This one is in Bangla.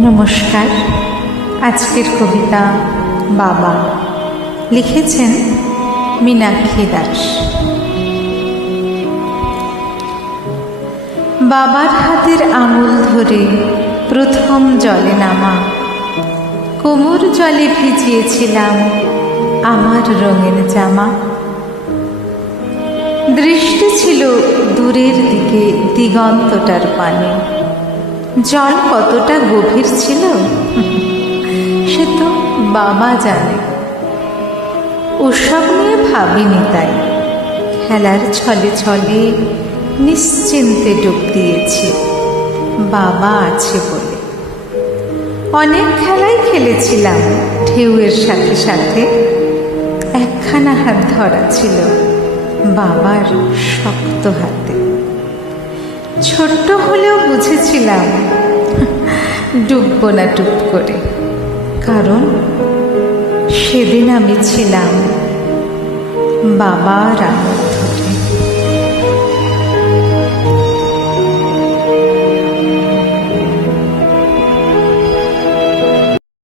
নমস্কার, আজকের কবিতা বাবা। লিখেছেন মীনাক্ষী দাস। বাবার হাতের আঙুল ধরে প্রথম জলে নামা, কোমর জলে ভিজিয়েছিলাম আমার রঙের জামা। দৃষ্টি ছিল দূরের দিকে দিগন্তটার পানে। জল কতটা গভীর ছিল? সে তো বাবা জানে। ওসব নিয়ে ভাবিনি তাই। খেলার ছলে ছলে নিশ্চিন্তে ডুব দিয়েছি। বাবা আছে বলে। অনেক খেলাই খেলেছিলাম ঢেউয়ের সাথে সাথে। একখানা হাত ধরা ছিল বাবার শক্ত হাতে। ছোট্ট হলেও বুঝেছিলাম ডুবব না ডুব করে। কারণ সেদিন আমি ছিলাম বাবার আনন্দে